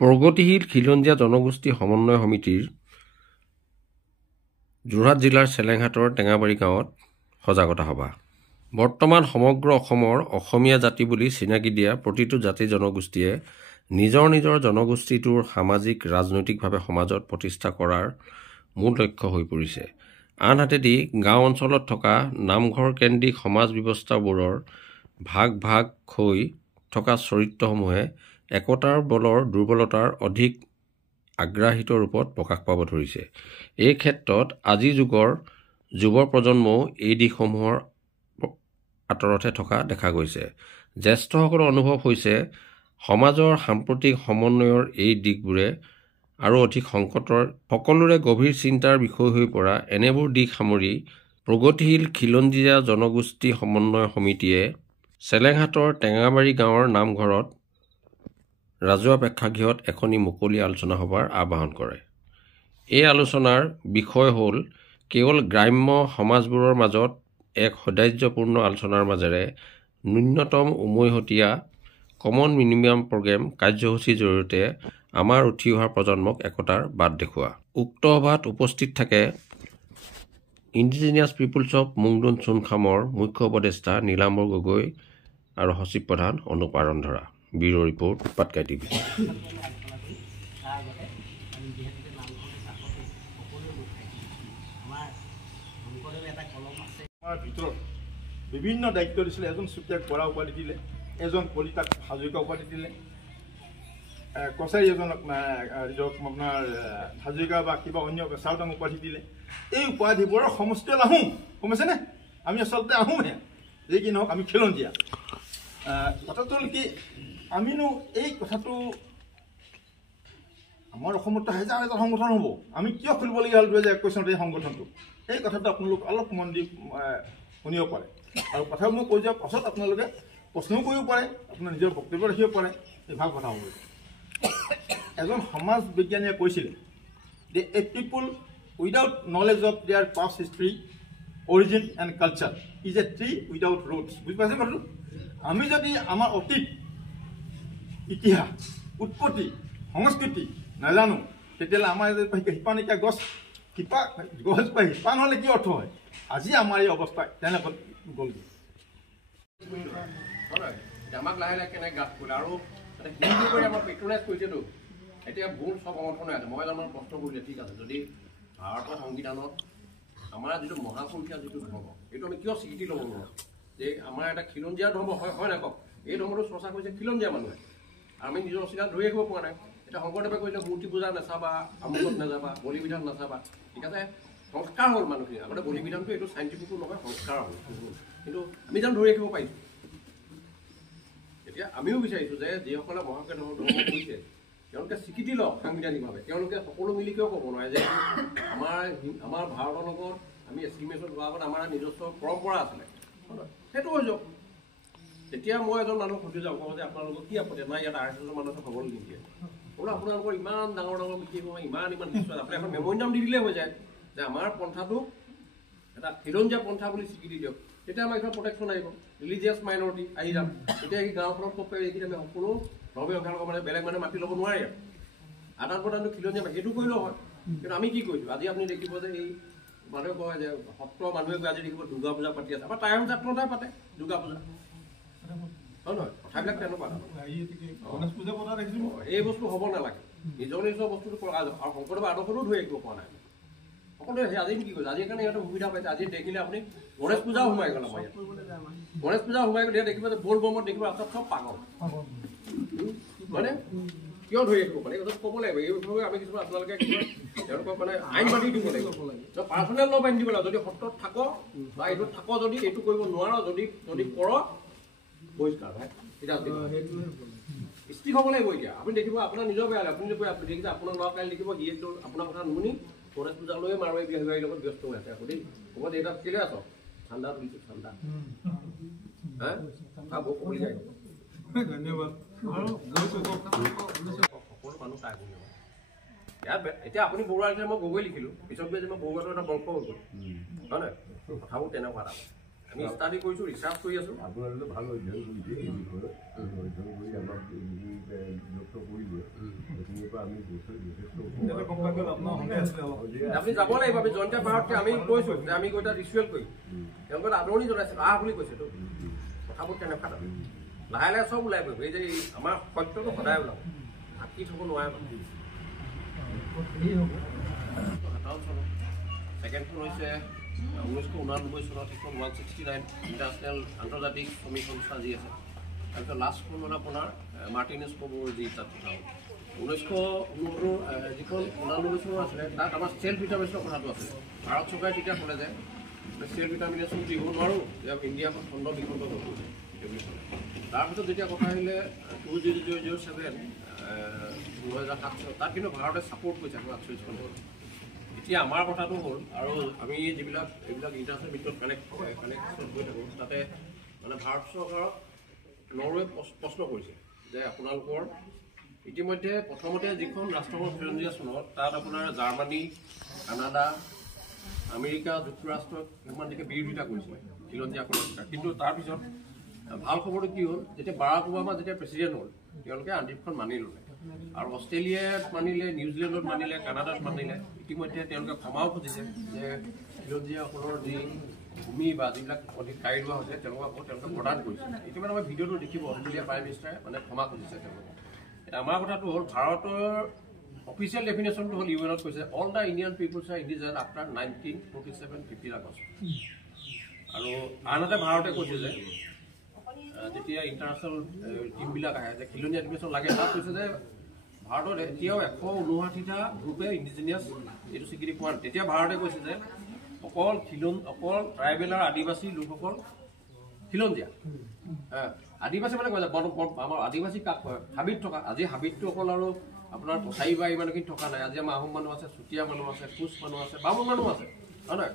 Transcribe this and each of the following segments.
প্ৰগতিশীল খিলঞ্জীয়া জনগোষ্ঠী সমন্বয় সমিতিৰ যোৰহাট জিলাৰ চেলেংহাটৰ টেঙাবাৰী গাঁৱত সজাগতা সভা। বৰ্তমান সমগ্ৰ অসমৰ অসমীয়া জাতি বুলি চিনাকি দিয়া প্ৰতিটো জাতি জনগোষ্ঠীয়ে নিজৰ নিজৰ জনগোষ্ঠীটোৰ সামাজিক ৰাজনৈতিকভাৱে সমাজত প্ৰতিষ্ঠা কৰাৰ মূল লক্ষ্য হৈ পৰিছে। আনহাতেদি গাঁও অঞ্চলত থকা নামঘৰ কেন্দ্ৰিক সমাজ ব্যৱস্থাবোৰৰ ভাগ ভাগ হৈ থকা চৰিত্ৰসমূহে একতাৰ বলৰ দুৰ্বলতাৰ অধিক আগ্ৰাহিত ৰূপত প্ৰকাশ পাব ধৰিছে। এই ক্ষেত্ৰত আজিৰ যুগৰ যুৱ প্ৰজন্মও এই দিশসমূহৰ আঁতৰতহে থকা দেখা গৈছে। জ্যেষ্ঠসকলৰ অনুভৱ হৈছে সমাজৰ সাম্প্ৰতিক সমন্বয়ৰ এই দিশবোৰে আৰু অধিক সংকটৰ সকলোৰে গভীৰ চিন্তাৰ বিষয় হৈ পৰা এনেবোৰ দিশ সামৰি প্ৰগতিশীল খিলঞ্জীয়া জনগোষ্ঠী সমন্বয় সমিতিয়ে চেলেংহাটৰ টেঙাবাৰী গাঁৱৰ নামঘৰত ৰাজহুৱা প্ৰেক্ষাগৃহত এখনি মুকলি আলোচনা সভাৰ আহ্বান কৰে। এই আলোচনাৰ বিষয় হ'ল কেৱল গ্ৰাম্য সমাজবোৰৰ মাজত এক সৌহাৰ্দ্যপূৰ্ণ আলোচনাৰ মাজেৰে ন্যূনতম উমৈহতীয়া কমন মিনিমাম প্ৰগ্ৰেম কাৰ্যসূচীৰ জৰিয়তে আমাৰ উঠি অহা প্ৰজন্মক একতাৰ বাট দেখুওৱা। উক্ত সভাত উপস্থিত থাকে ইণ্ডিজিনিয়াছ পিপুলছ অৱ মুংডুন চুনখামৰ মুখ্য উপদেষ্টা নীলাম্বৰ গগৈ আৰু সচিব প্ৰধান অনুপ আৰন্ধৰা। Bureau' report Patkai TV. বিভিন্ন দায়িত্ব দিছিলে। এজন চুতীয়াক বৰা উপাধি দিলে, এজন কলিতাক হাজৰিকা উপাধি দিলে, কছাৰী এজনক আপোনাৰ হাজৰিকা বা কিবা অন্য চাউদাং উপাধি দিলে। এই উপাধিবোৰৰ সমষ্টি হ'ল আহোম। গম পাইছেনে? আমি আচলতে আহোমহে, যি কি নহওক আমি খিলঞ্জীয়া। কথাটো হ'ল কি, আমিনো এই কথাটো আমাৰ অসমতো হাজাৰ হাজাৰ সংগঠন হ'ব, আমি কিয় খুলিবলগীয়া হ'ল 2021 চনত এই সংগঠনটো? এই কথাটো আপোনালোক অলপ মন দি শুনিব পাৰে। আৰু কথাবোৰ মই কৈ যোৱাৰ পাছত আপোনালোকে প্ৰশ্নও কৰিব পাৰে, আপোনাৰ নিজৰ বক্তব্য ৰাখিব পাৰে। এই ভাল কথা হ'ব। এজন সমাজ বিজ্ঞানীয়ে কৈছিলে যে a people without knowledge of their past history, origin and culture is a tree without roots. বুজি পাইছে কথাটো? আমি যদি আমাৰ অতীত ইতিহাস, উৎপত্তি, সংস্কৃতি নাজানো, তেতিয়াহ'লে আমাৰ শিপানিকা গছ বা শিপা নহ'লে কি অৰ্থ হয়? আজি আমাৰ এই অৱস্থা তেনেকৈ গ'ল। আমাক লাহে লাহে কেনেকৈ গাত কৰিলে আৰু হিন্দু কৰি আমাৰ পেট্ৰনাইজ কৰিছেতো। এতিয়া বহুত চব সমৰ্থনে আছে। মই জানো প্ৰশ্ন কৰিলে ঠিক আছে, যদি ভাৰতৰ সংবিধানত আমাৰ যিটো মহাপুৰুষীয়া যিটো ধৰ্ম, এইটো আমি কিয় স্বীকৃতি ল'ব নোৱাৰোঁ? যে আমাৰ এটা খিলঞ্জীয়া ধৰ্ম হয় নাই কওক? এই ধৰ্মটো চৰ্চা কৰিছে খিলঞ্জীয়া মানুহে, আমি নিজৰ অচিনাত ধৰি ৰাখিব পৰা নাই। এতিয়া শংকৰদেৱে কৈছে মূৰ্তি পূজা নাচাবা, আমুকত নাযাবা, বলি বিধান নাচাবা। ঠিক আছে, সংস্কাৰ হ'ল মানুহখিনি। আগতে বলি বিধানটো এইটো চাইণ্টিফিকো নহয়, সংস্কাৰ হ'ল। কিন্তু আমি যেন ধৰি ৰাখিব পাৰিছোঁ। এতিয়া আমিও বিচাৰিছোঁ যে যিসকলে মহাপুৰুষে ধৰ্ম কৰিছে তেওঁলোকে স্বীকৃতি লওক সাংবিধানিকভাৱে। তেওঁলোকে সকলো মিলি কিয় ক'ব নোৱাৰে যে আমাৰ ভাৰতৰ লগত আমি এষ্টিমেশ্যন হোৱাৰ আগত আমাৰ নিজস্ব পৰম্পৰা আছিলে, সেইটো হৈ যাওক। তেতিয়া মই এজন মানুহক সুধি যাওঁ, কওঁ যে আপোনালোকৰ কি আপত্তি? আমাৰ ইয়াত RSSৰ মানুহে খবৰ নিদিয়ে। বোলো আপোনালোকৰ ইমান ডাঙৰ ডাঙৰ মিটিং হয়, ইমান হিষ্ট্ৰী, আপুনি এখন মেমৰিয়াম দি দিলে হৈ যায় যে আমাৰ পন্থাটো এটা খিলঞ্জীয়া পন্থা বুলি স্বীকৃতি দিয়ক। তেতিয়া আমাৰ এইখন প্ৰটেকশ্যন আহিব, ৰিলিজিয়াছ মাইনৰিটি আহি যাম। তেতিয়া এই গাঁওখনত ক'ব পাৰি এইখিনি আমি সকলো ধৰ্মীয় মানে বেলেগ মানুহে মাতি ল'ব নোৱাৰে। আদান প্ৰদানটো খিলঞ্জীয়া সেইটো কৰিলেও হয়। কিন্তু আমি কি কৰিছোঁ? আজি আপুনি দেখিব যে এই মানুহে কয় যে সত্ৰ মানুহে আজি দেখিব দুৰ্গা পূজা পাতি আছে। আমাৰ টাইম যাত্ৰাটাই পাতে দুৰ্গা পূজা, হয় নহয়? কথাবিলাক তেনেকুৱা এই বস্তু হ'ব নালাগে। নিজৰ নিজৰ বস্তুটো কৰা যাব। আৰু শংকৰদেৱৰ আদৰ্শটো ধৰি ৰাখিব পৰা নাই সকলোৱে। আজি কি কৰিছে? আজিৰ কাৰণে সিহঁতে সুবিধা পাইছে। আজি দেখিলে আপুনি গণেশ পূজাও সোমাই গ'ল। আমাৰ ইয়াত গণেশ পূজা সোমাই গ'লে দেখিব যে বল বমত দেখিব ৰাস্তাত চব পাগল, হয়নে? কিয় ধৰি ৰাখিব পাৰে? এই কথা ক'ব লাগিব। এই বিষয়ে আমি কিছুমান আপোনালোকে তেওঁলোকক মানে আইন বান্ধি দিব লাগিব, পাৰ্চনেল ল' বান্ধি দিব লাগিব। যদি সত্ৰত থাক বা এইটোত থাক, যদি এইটো কৰিব নোৱাৰ, যদি কৰ বহিষ্কাৰ ভাই, ষ্ট্ৰিক হ'ব লাগিব। এতিয়া আপুনি দেখিব আপোনাৰ নিজৰ বেয়া লাগে। আপুনি দেখিছে আপোনাৰ ল'ৰা কাইলৈ দেখিব সি এইটো আপোনাৰ কথা নুশুনি গণেশ পূজালৈয়ে মাৰোৱাৰী বিহাৰীৰ লগত ব্যস্ত হৈ আছে। আপুনি ক'ব যে এটা কেলৈ আছ? ঠাণ্ডা তুলিছোঁ, ঠাণ্ডা। ধন্যবাদ। সকলো মানুহ তাই ইয়াত এতিয়া আপুনি বৰুৱা লিখিলে মই গগৈ লিখিলোঁ, পিছত গৈ যে মই বৰুৱাটো এটা বংশ হৈ গ'ল, হয় নহয়? কথাবোৰ তেনেকুৱা এটা আমি ষ্টাডি কৰিছোঁ, ৰিচাৰ্চ কৰি আছোঁ। আপোনালোকে ভাল অধ্যয়ন কৰিছে এই বিষয়ে, অধ্যয়ন কৰি আমাক ব্যক্ত কৰিলে। আপুনি যাব লাগিব আমি জয়ন্ত পাহাৰতকে আমি কৈছো যে আমি গৈ তাত ৰিচুৱেল কৰিম তেওঁলোকে আদৰণি জনাইছিল আহ বুলি কৈছে কথাবোৰ কেনেকুৱা লাহে লাহে চব ওলাই পৰিব এই যে আমাৰ সত্যটো সদায় ওলাব আঁকি থ'ব নোৱাৰে ছেকেণ্ডখন হৈছে 1989 চনত এখন 169 ইণ্টাৰনেশ্যনেল আন্তৰ্জাতিক শ্ৰমিক সংস্থা যি আছে তাৰপিছত লাষ্টখন হ'ল আপোনাৰ মাৰ্টিনেছ কবৰ যি তাত কথা হ'ল 1969 যিখন 89 চনৰ আছিলে তাত আমাৰ চেল্ফ ডিটাৰমিনেশ্যনৰ কথাটো আছে ভাৰত চৰকাৰে তেতিয়া ক'লে যে চেল্ফ ডিটাৰমিনেশ্যন দিব নোৱাৰোঁ যে ইণ্ডিয়া খণ্ড বিখণ্ড হ'ব তাৰপিছত যেতিয়া কথা আহিলে 2007 2007 তাত কিন্তু ভাৰতে ছাপোৰ্ট কৰিছে 48 চনত এতিয়া আমাৰ কথাটো হ'ল আৰু আমি যিবিলাক এইবিলাক ইণ্টাৰনেশ্যনেল মিটত কানেকশ্যন কৰি থাকোঁ তাতে মানে ভাৰত চৰকাৰক নৰৱে প্ৰশ্ন কৰিছে যে আপোনালোকৰ ইতিমধ্যে প্ৰথমতে যিখন ৰাষ্ট্ৰসংঘৰ 53 চনত তাত আপোনাৰ জাৰ্মানী কানাডা আমেৰিকা যুক্তৰাষ্ট্ৰ ইমান দিকে বিৰোধিতা কৰিছিলে খিলঞ্জীয়া সুৰক্ষা কিন্তু তাৰপিছত ভাল খবৰটো কি হ'ল যেতিয়া বাৰাক ওবামা যেতিয়া প্ৰেছিডেণ্ট হ'ল তেওঁলোকে আইনখন মানি ল'লে আৰু অষ্ট্ৰেলিয়াত মানিলে নিউজিলেণ্ডত মানিলে কানাডাত মানিলে ইতিমধ্যে তেওঁলোকে ক্ষমাও খুজিছে যে খিলঞ্জীয়াসকলৰ যি ভূমি বা যিবিলাক অধিক কাঢ়ি লোৱা হৈছে তেওঁলোকে প্ৰদান কৰিছে ইতিমধ্যে আমাৰ ভিডিঅ'টো দেখিব অষ্ট্ৰেলিয়াৰ প্ৰাইম মিনিষ্টাৰে মানে ক্ষমা খুজিছে তেওঁলোকে আমাৰ কথাটো হ'ল ভাৰতৰ অফিচিয়েল ডেফিনেশ্যনটো হ'ল ইউএনত কৈছে all the Indian peoples are indigenous after 1947 15 August আৰু আনহাতে ভাৰতে কৈছে যে যেতিয়া ইণ্টাৰনেশ্যনেল টিমবিলাক আহে যে খিলঞ্জীয়া এডুকেশ্যন লাগে তাত কৈছে যে ভাৰতত এতিয়াও 159টা গ্ৰুপে ইণ্ডিজিনিয়াছ এইটো স্বীকৃতি পোৱা নাই তেতিয়া ভাৰতে কৈছে যে অকল ট্ৰাইবেল আৰু আদিবাসী লোকসকল খিলঞ্জীয়া আদিবাসী মানে কৈছে আমাৰ আদিবাসী কাক কয় হাবিত থকা আজি হাবিতটো অকল আৰু আপোনাৰ কছাৰী বা ইমানখিনি থকা নাই আজি আমাৰ আহোম মানুহ আছে চুতীয়া মানুহ আছে কোচ মানুহ আছে বামুণ মানুহ আছে হয় নহয়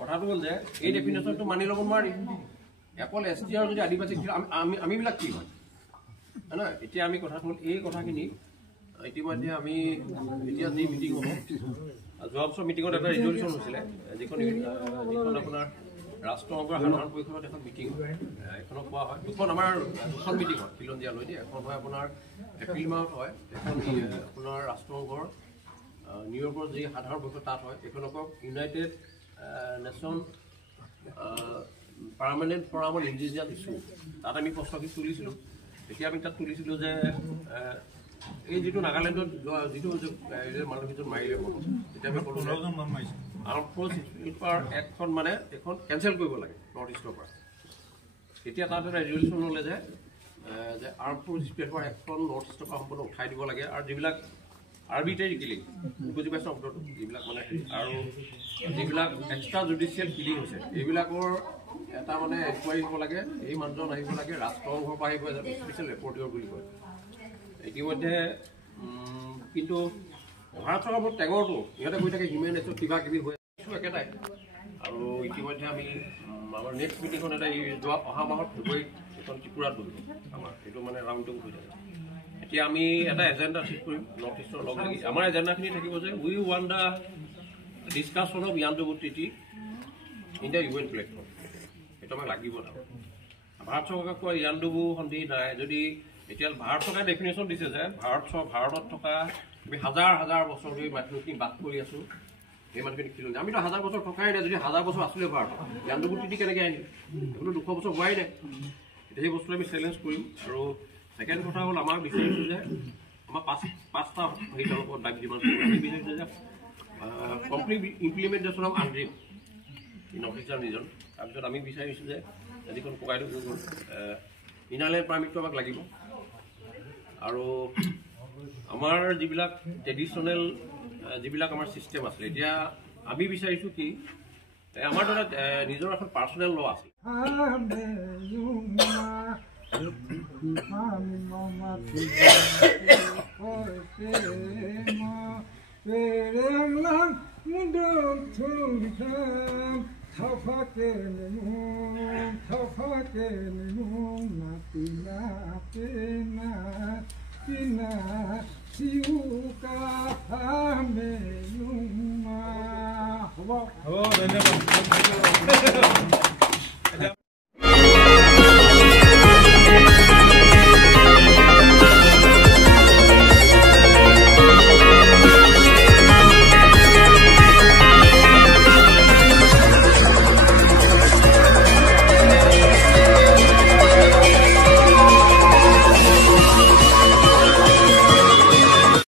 কথাটো হ'ল যে এই ডেফিনেশ্যনটো মানি ল'ব নোৱাৰি অকল ST আৰু যদি আদিবাসী আমিবিলাক কি হয় নহয় এতিয়া আমি কথাটো হ'ল এই কথাখিনি ইতিমধ্যে আমি এতিয়া যি মিটিং হ'ব যোৱা বছৰ মিটিঙত এটা ৰিজলিউশ্যন হৈছিলে যিখন আপোনাৰ ৰাষ্ট্ৰসংঘৰ সাধাৰণ পৰিষদত এখন মিটিং এখনক কোৱা হয় দুখন আমাৰ দুখন মিটিং হয় খিলঞ্জীয়া লৈ দিয়ে এখন হয় আপোনাৰ এপ্ৰিল মাহত হয় এখন আপোনাৰ ৰাষ্ট্ৰসংঘৰ নিউয়ৰ্কৰ যি সাধাৰণ পৰিষদ তাত হয় এইখনক united nation permanent forum on indigenous issue তাত আমি প্ৰশ্নখিনি তুলিছিলোঁ তেতিয়া আমি তাত তুলিছিলোঁ যে এই যিটো নাগালেণ্ডত যিটো মানুহকেইজন মাৰিলে তেতিয়া আমি ক'লোঁ আৰ্ম ফ'ৰ্চ এক্টখন মানে এখন কেঞ্চেল কৰিব লাগে নৰ্থ ইষ্টৰ পৰা তেতিয়া তাত এটা ৰেজলিউশ্যন ল'লে যে আৰ্ম ফ'ৰ্চ এক্টখন নৰ্থ ইষ্টৰ পৰা সম্পূৰ্ণ উঠাই দিব লাগে আৰু যিবিলাক আৰ্বিট্ৰেৰী কিলিং বুজি পাইছোঁ শব্দটো যিবিলাক মানে আৰু যিবিলাক এক্সট্ৰা জুডিচিয়েল কিলিং হৈছে এইবিলাকৰ এটা মানে এনকুৱাৰী হ'ব লাগে এই মানুহজন আহিব লাগে ৰাষ্ট্ৰসংঘৰ পৰা আহিব এজন স্পেচিয়েল ৰেপৰ্টিয়ৰ বুলি কয় ইতিমধ্যে কিন্তু ভাৰত চৰকাৰৰ টেঙৰটো ইহঁতে কৈ থাকে হিউমেন ৰাইটছৰ কিবা কিবি হৈ একেটাই আৰু ইতিমধ্যে আমি আমাৰ নেক্সট মিটিংখন এটা যোৱা অহা মাহত ফেব্ৰুৱাৰীত এখন ত্ৰিপুৰাত বহিব আমাৰ এইটো মানে ৰাউণ্ড টেবুল হৈ থাকে এতিয়া আমি এটা এজেণ্ডা ঠিক কৰিম নৰ্থ ইষ্টৰ লগ লাগি আমাৰ এজেণ্ডাখিনি থাকিব যে we want the discussion of Yandabo treaty in the UN platform সেইটো আমাক লাগিব তাৰমানে ভাৰত চৰকাৰক কোৱা ইয়াণ্ডুবু সন্ধি নাই যদি এতিয়া ভাৰত চৰকাৰে ডেফিনেশ্যন দিছে যে ভাৰতত থকা আমি হাজাৰ বছৰ ধৰি মানুহখিনি বাস কৰি আছোঁ সেই মানুহখিনি খিলঞ্জীয়া আমিতো হাজাৰ বছৰ থকাই নাই যদি হাজাৰ বছৰ আছিলে ভাৰতত ইয়াণ্ডুবু ট্ৰিটি কেনেকৈ আহিল এইটো 200 বছৰ হোৱাই নাই এতিয়া সেই বস্তুটো আমি চেলেঞ্জ কৰিম আৰু ছেকেণ্ড কথা হ'ল আমাক বিচাৰিছোঁ যে আমাৰ পাঁচটা হেৰিৰ ওপৰত দাবী যিমান আমি বিচাৰিছোঁ যে কমপ্লিট ইমপ্লিমেণ্টেশ্যন অফ আণ্ড্ৰিম নৰ্থ ইষ্টাৰ্ণ ৰিজন তাৰপিছত আমি বিচাৰিছোঁ যে যিখন ককাইদেউ হৈ গ'ল ইনাৰলেণ্ড পাৰ্মিটটো আমাক লাগিব আৰু আমাৰ যিবিলাক ট্ৰেডিশ্যনেল যিবিলাক আমাৰ ছিষ্টেম আছিলে এতিয়া আমি বিচাৰিছোঁ কি আমাৰ ধৰা নিজৰ এখন পাৰ্চনেল ল আছে ধন্যবাদ।